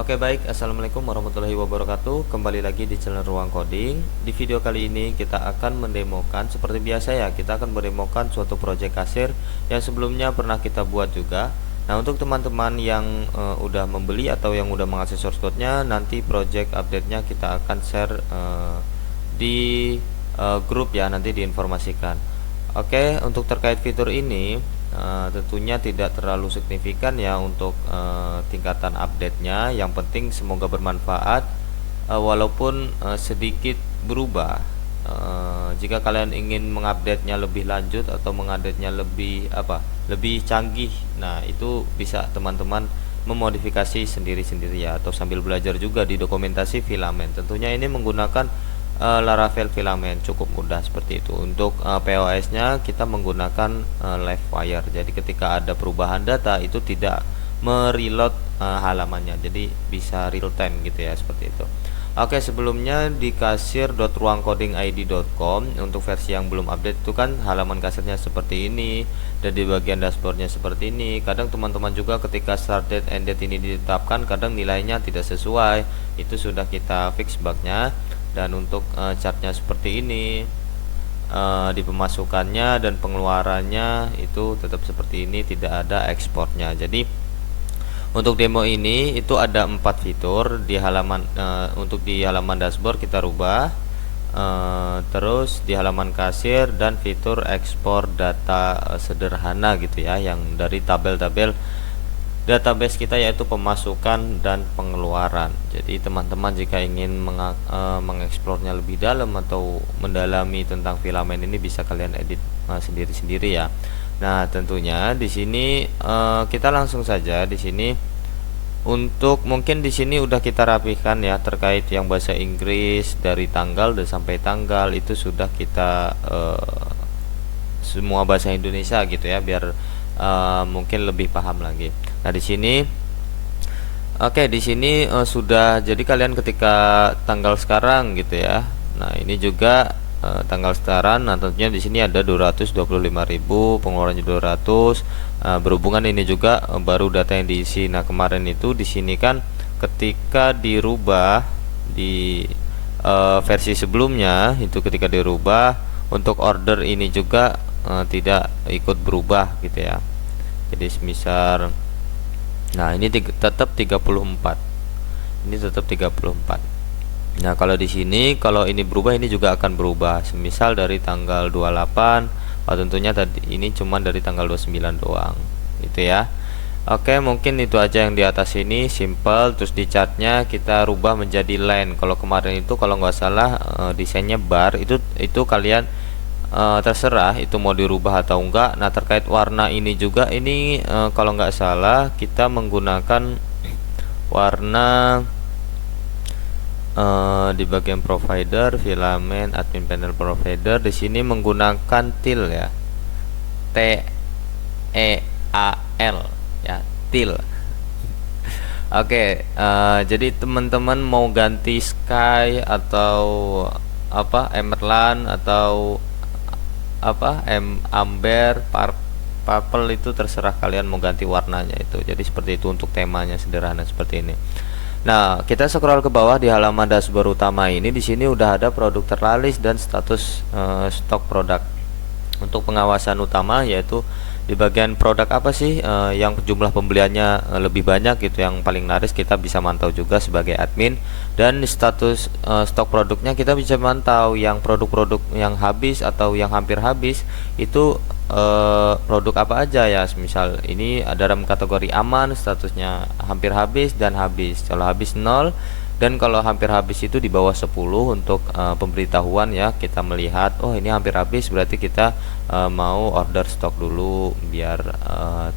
Oke baik, assalamualaikum warahmatullahi wabarakatuh. Kembali lagi di channel Ruang Coding. Di video kali ini kita akan mendemokan seperti biasa ya. Kita akan mendemokan suatu project kasir yang sebelumnya pernah kita buat juga. Nah, untuk teman-teman yang udah membeli atau yang udah mengakses source code-nya, nanti project update-nya kita akan share di grup ya, nanti diinformasikan. Oke, untuk terkait fitur ini tentunya tidak terlalu signifikan ya untuk tingkatan update-nya. Yang penting semoga bermanfaat, walaupun sedikit berubah. Jika kalian ingin mengupdate-nya lebih lanjut atau mengupdate-nya lebih canggih, nah itu bisa teman-teman memodifikasi sendiri-sendiri ya, atau sambil belajar juga di dokumentasi filament. Tentunya ini menggunakan Laravel filament, cukup mudah seperti itu. Untuk POS-nya kita menggunakan Livewire. Jadi ketika ada perubahan data itu tidak mereload halamannya, jadi bisa real time gitu ya, seperti itu. Oke, sebelumnya di kasir.ruangcodingid.com untuk versi yang belum update itu kan halaman kasirnya seperti ini, dan di bagian dashboardnya seperti ini. Kadang teman-teman juga ketika start date and date ini ditetapkan, kadang nilainya tidak sesuai. Itu sudah kita fix bugnya. Dan untuk chartnya seperti ini, di pemasukannya dan pengeluarannya itu tetap seperti ini, tidak ada ekspornya. Jadi untuk demo ini itu ada 4 fitur di halaman. Untuk di halaman dashboard kita rubah, terus di halaman kasir dan fitur ekspor data sederhana gitu ya, yang dari tabel-tabel database kita, yaitu pemasukan dan pengeluaran. Jadi teman-teman jika ingin mengeksplornya lebih dalam atau mendalami tentang filament ini, bisa kalian edit sendiri-sendiri ya. Nah, tentunya di sini kita langsung saja di sini. Untuk mungkin di sini udah kita rapihkan ya, terkait yang bahasa Inggris dari tanggal dan sampai tanggal itu sudah kita semua bahasa Indonesia gitu ya, biar mungkin lebih paham lagi. Nah, di sini di sini sudah, jadi kalian ketika tanggal sekarang gitu ya. Nah, ini juga tanggal sekarang. Nah, tentunya di sini ada 225.000, pengeluarannya 200. Berhubungan ini juga baru data yang diisi. Nah, kemarin itu di sini kan ketika dirubah di versi sebelumnya itu, ketika dirubah untuk order ini juga tidak ikut berubah gitu ya. Jadi semisal, nah ini tetap 34. Ini tetap 34. Nah, kalau di sini kalau ini berubah, ini juga akan berubah. Semisal dari tanggal 28, tentunya tadi ini cuma dari tanggal 29 doang. Gitu ya. Oke, mungkin itu aja yang di atas ini, simple. Terus di chartnya kita rubah menjadi line. Kalau kemarin itu kalau nggak salah desainnya bar, itu kalian terserah itu mau dirubah atau enggak. Nah, terkait warna ini juga, ini kalau nggak salah kita menggunakan warna di bagian provider, filament, admin panel provider. Di sini menggunakan teal ya, TEAL ya, teal. Oke, jadi teman-teman mau ganti sky atau emerald atau amber, purple, itu terserah kalian mau ganti warnanya itu. Jadi seperti itu untuk temanya, sederhana seperti ini. Nah, kita scroll ke bawah di halaman dashboard utama ini. Di sini udah ada produk terlaris dan status stok produk. Untuk pengawasan utama, yaitu di bagian produk apa sih yang jumlah pembeliannya lebih banyak gitu, yang paling laris, kita bisa mantau juga sebagai admin. Dan status stok produknya kita bisa mantau yang produk-produk yang habis atau yang hampir habis itu produk apa aja ya. Misal ini ada dalam kategori aman, statusnya hampir habis dan habis. Kalau habis 0, dan kalau hampir habis itu di bawah 10 untuk pemberitahuan ya. Kita melihat, oh ini hampir habis, berarti kita mau order stok dulu biar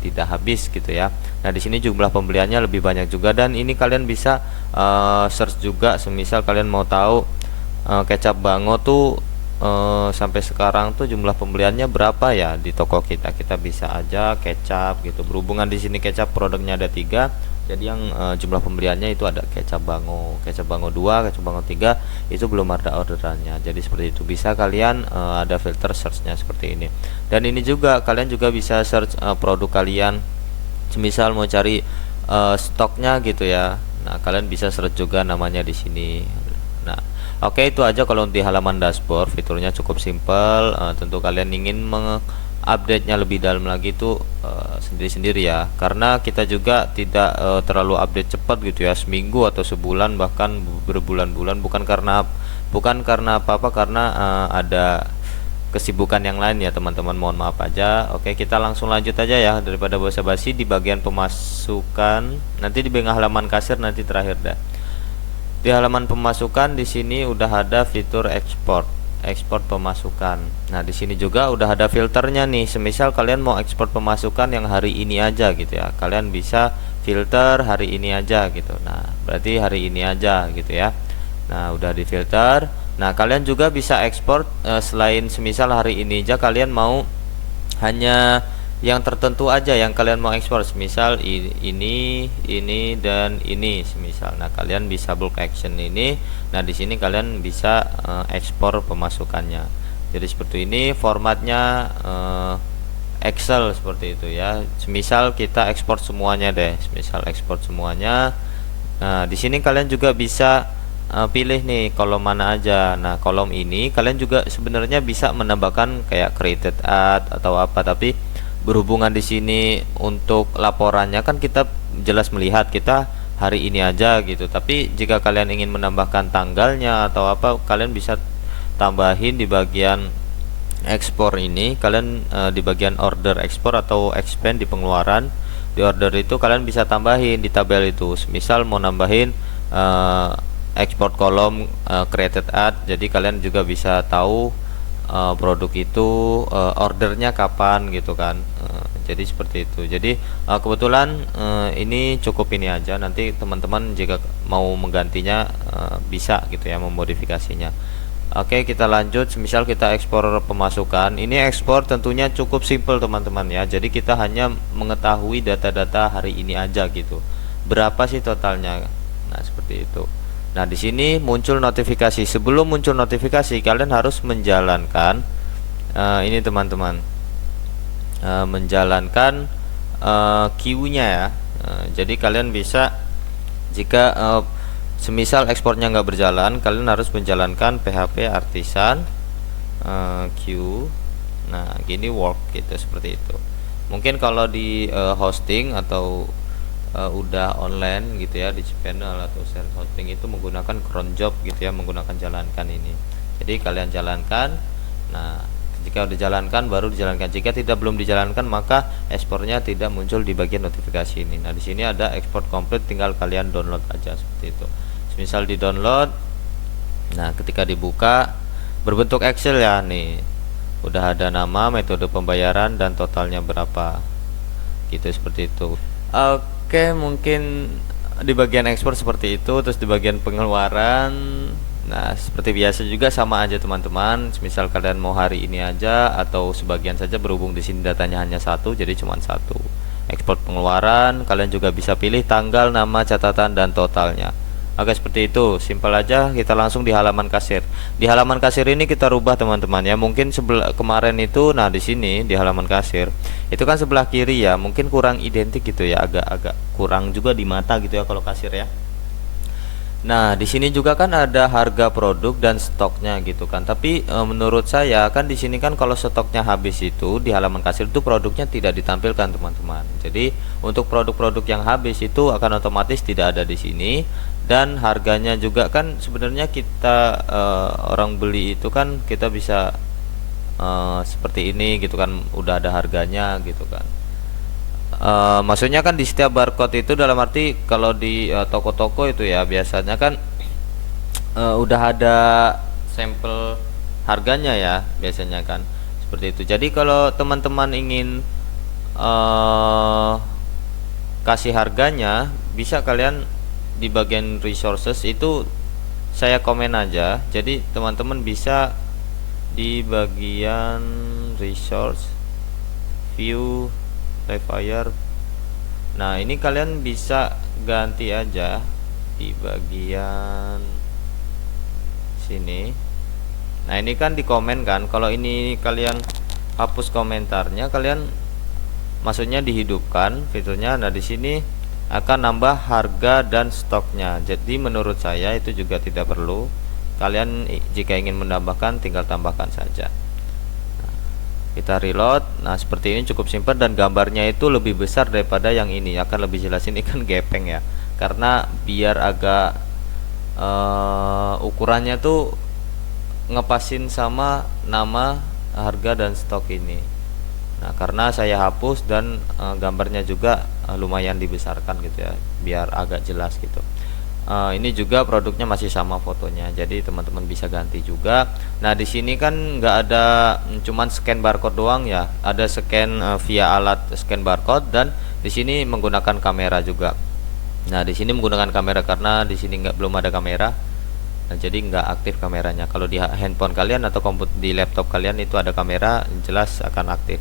tidak habis gitu ya. Nah, di sini jumlah pembeliannya lebih banyak juga, dan ini kalian bisa search juga. Semisal kalian mau tahu kecap Bango tuh sampai sekarang tuh jumlah pembeliannya berapa ya di toko kita, kita bisa aja kecap gitu. Berhubungan di sini kecap produknya ada 3, jadi yang jumlah pembeliannya itu ada kecap Bango 2, kecap Bango 3, itu belum ada orderannya. Jadi seperti itu, bisa kalian ada filter searchnya seperti ini. Dan ini juga kalian juga bisa search produk kalian, misal mau cari stoknya gitu ya. Nah, kalian bisa search juga namanya di sini. Nah, oke, itu aja kalau di halaman dashboard. Fiturnya cukup simpel. Tentu kalian ingin mengupdate-nya lebih dalam lagi itu sendiri-sendiri ya. Karena kita juga tidak terlalu update cepat gitu ya, seminggu atau sebulan bahkan berbulan-bulan, bukan karena apa-apa, karena ada kesibukan yang lain ya teman-teman, mohon maaf aja. Oke, kita langsung lanjut aja ya daripada basa-basi. Di bagian pemasukan, nanti di bagian halaman kasir nanti terakhir dah. Di halaman pemasukan di sini udah ada fitur ekspor pemasukan. Nah, di sini juga udah ada filternya nih. Semisal kalian mau ekspor pemasukan yang hari ini aja gitu ya, kalian bisa filter hari ini aja gitu. Nah, berarti hari ini aja gitu ya. Nah, udah di filter. Nah, kalian juga bisa ekspor selain semisal hari ini aja kalian mau hanya yang tertentu aja yang kalian mau ekspor, semisal ini, dan ini semisal. Nah, kalian bisa bulk action ini. Nah, di sini kalian bisa ekspor pemasukannya. Jadi seperti ini formatnya, Excel seperti itu ya. Semisal kita ekspor semuanya deh, semisal ekspor semuanya. Nah, di sini kalian juga bisa pilih nih kolom mana aja. Nah, kolom ini kalian juga sebenarnya bisa menambahkan kayak created ad atau apa, tapi berhubungan di sini untuk laporannya kan kita jelas melihat kita hari ini aja gitu. Tapi jika kalian ingin menambahkan tanggalnya atau apa, kalian bisa tambahin di bagian ekspor ini. Kalian di bagian order ekspor atau expand di pengeluaran, di order itu kalian bisa tambahin di tabel itu. Misal mau nambahin export kolom created ad, jadi kalian juga bisa tahu produk itu ordernya kapan gitu kan. Jadi seperti itu. Jadi kebetulan ini cukup ini aja. Nanti teman-teman jika mau menggantinya bisa gitu ya, memodifikasinya. Oke, kita lanjut. Misal kita ekspor pemasukan. Ini ekspor tentunya cukup simple teman-teman ya. Jadi kita hanya mengetahui data-data hari ini aja gitu. Berapa sih totalnya? Nah, seperti itu. Nah, di sini muncul notifikasi. Sebelum muncul notifikasi, kalian harus menjalankan ini teman-teman, menjalankan queue-nya ya. Jadi kalian bisa, jika semisal ekspornya nggak berjalan, kalian harus menjalankan PHP artisan queue. Nah, gini work gitu, seperti itu. Mungkin kalau di hosting atau udah online gitu ya, di cPanel atau self hosting itu menggunakan cron job gitu ya, menggunakan jalankan ini. Jadi kalian jalankan. Nah, jika udah jalankan baru dijalankan. Jika belum dijalankan maka ekspornya tidak muncul di bagian notifikasi ini. Nah, di sini ada ekspor komplit, tinggal kalian download aja seperti itu. Misal di download. Nah, ketika dibuka berbentuk Excel ya nih. Udah ada nama, metode pembayaran dan totalnya berapa. Gitu, seperti itu. Oke, mungkin di bagian ekspor seperti itu. Terus di bagian pengeluaran, nah seperti biasa juga sama aja teman-teman. Misal kalian mau hari ini aja atau sebagian saja, berhubung di sini datanya hanya satu, jadi cuma satu. Ekspor pengeluaran, kalian juga bisa pilih tanggal, nama, catatan, dan totalnya. Oke, seperti itu, simpel aja. Kita langsung di halaman kasir. Di halaman kasir ini kita rubah teman-teman ya. Mungkin sebelah kemarin itu, nah di sini di halaman kasir itu kan sebelah kiri ya, mungkin kurang identik gitu ya, agak-agak kurang juga di mata gitu ya kalau kasir ya. Nah, di sini juga kan ada harga produk dan stoknya gitu kan. Tapi menurut saya kan di sini kan kalau stoknya habis itu di halaman kasir itu produknya tidak ditampilkan teman-teman. Jadi untuk produk-produk yang habis itu akan otomatis tidak ada di sini. Dan harganya juga kan sebenarnya kita orang beli itu kan kita bisa seperti ini gitu kan, udah ada harganya gitu kan. Maksudnya kan di setiap barcode itu, dalam arti kalau di toko-toko itu ya biasanya kan udah ada sampel harganya ya biasanya kan, seperti itu. Jadi kalau teman-teman ingin kasih harganya, bisa kalian di bagian resources itu saya komen aja. Jadi teman-teman bisa di bagian resource view Fire. Nah, ini kalian bisa ganti aja di bagian sini. Nah, ini kan di komen kan. Kalau ini kalian hapus komentarnya, kalian maksudnya dihidupkan fiturnya. Nah, di sini akan nambah harga dan stoknya. Jadi menurut saya itu juga tidak perlu. Kalian jika ingin menambahkan tinggal tambahkan saja. Kita reload. Nah seperti ini cukup simpel dan gambarnya itu lebih besar daripada yang ini, akan lebih jelas. Ini kan gepeng ya, karena biar agak ukurannya tuh ngepasin sama nama, harga dan stok ini. Nah karena saya hapus dan gambarnya juga lumayan dibesarkan gitu ya, biar agak jelas gitu. Ini juga produknya masih sama fotonya, jadi teman-teman bisa ganti juga. Nah di sini kan nggak ada cuman scan barcode doang ya, ada scan via alat scan barcode, dan di sini menggunakan kamera juga. Nah di sini menggunakan kamera karena di sini belum ada kamera. Nah, jadi nggak aktif kameranya. Kalau di handphone kalian atau di laptop kalian itu ada kamera, jelas akan aktif.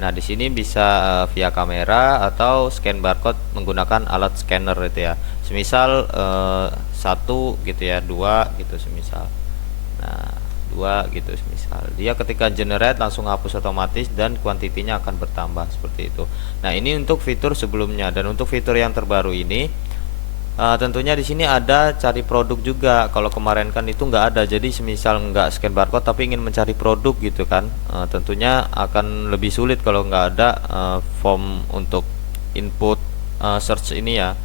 Nah di sini bisa via kamera atau scan barcode menggunakan alat scanner itu ya. Semisal satu gitu ya, dua gitu semisal. Nah dua gitu semisal. Dia ketika generate langsung hapus otomatis dan kuantitinya akan bertambah seperti itu. Nah ini untuk fitur sebelumnya, dan untuk fitur yang terbaru ini tentunya di sini ada cari produk juga. Kalau kemarin kan itu nggak ada, jadi semisal nggak scan barcode tapi ingin mencari produk gitu kan, tentunya akan lebih sulit kalau nggak ada form untuk input search ini ya.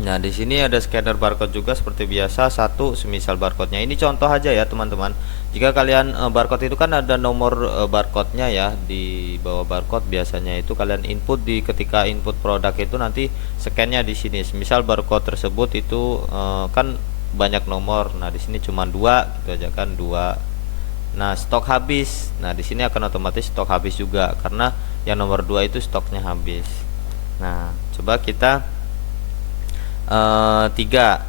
Nah di sini ada scanner barcode juga seperti biasa, satu semisal barcode-nya. Ini contoh aja ya teman-teman. Jika kalian barcode itu kan ada nomor barcode-nya ya, di bawah barcode biasanya itu kalian input di ketika input produk itu nanti scan-nya di sini. Misal barcode tersebut itu kan banyak nomor. Nah di sini cuma dua gitu aja kan, dua. Nah stok habis. Nah di sini akan otomatis stok habis juga karena yang nomor dua itu stoknya habis. Nah coba kita tiga.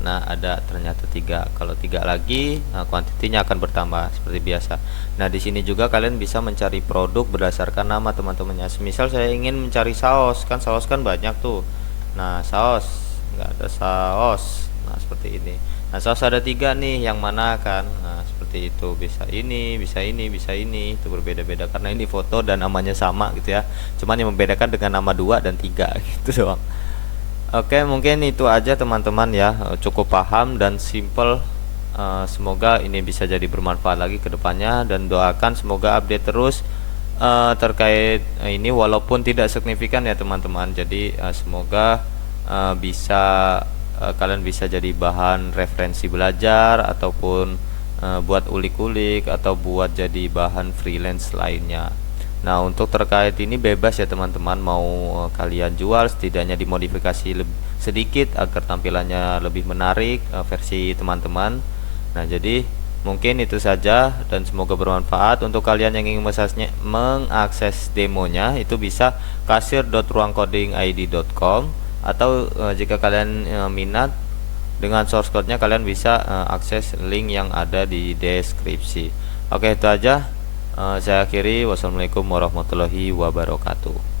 Nah ada ternyata tiga. Kalau tiga lagi, kuantitinya akan bertambah seperti biasa. Nah di sini juga kalian bisa mencari produk berdasarkan nama teman-temannya. Misal saya ingin mencari saus, kan saus kan banyak tuh. Nah saus nggak ada saus. Nah seperti ini. Nah saus ada tiga nih, yang mana kan? Nah seperti itu, bisa ini, bisa ini, bisa ini. Itu berbeda-beda karena ini foto dan namanya sama gitu ya. Cuman yang membedakan dengan nama 2 dan 3 gitu doang. Oke, mungkin itu aja teman-teman ya. Cukup paham dan simple. Semoga ini bisa jadi bermanfaat lagi ke depannya, dan doakan semoga update terus terkait ini walaupun tidak signifikan ya teman-teman. Jadi semoga bisa kalian bisa jadi bahan referensi belajar ataupun buat ulik-ulik atau buat jadi bahan freelance lainnya. Nah untuk terkait ini bebas ya teman-teman, mau kalian jual setidaknya dimodifikasi sedikit agar tampilannya lebih menarik versi teman-teman. Nah jadi mungkin itu saja dan semoga bermanfaat. Untuk kalian yang ingin mengakses demonya itu bisa kasir.ruangcodingid.com, atau jika kalian minat dengan source code-nya kalian bisa akses link yang ada di deskripsi. Oke itu aja. Saya akhiri. Wassalamualaikum warahmatullahi wabarakatuh.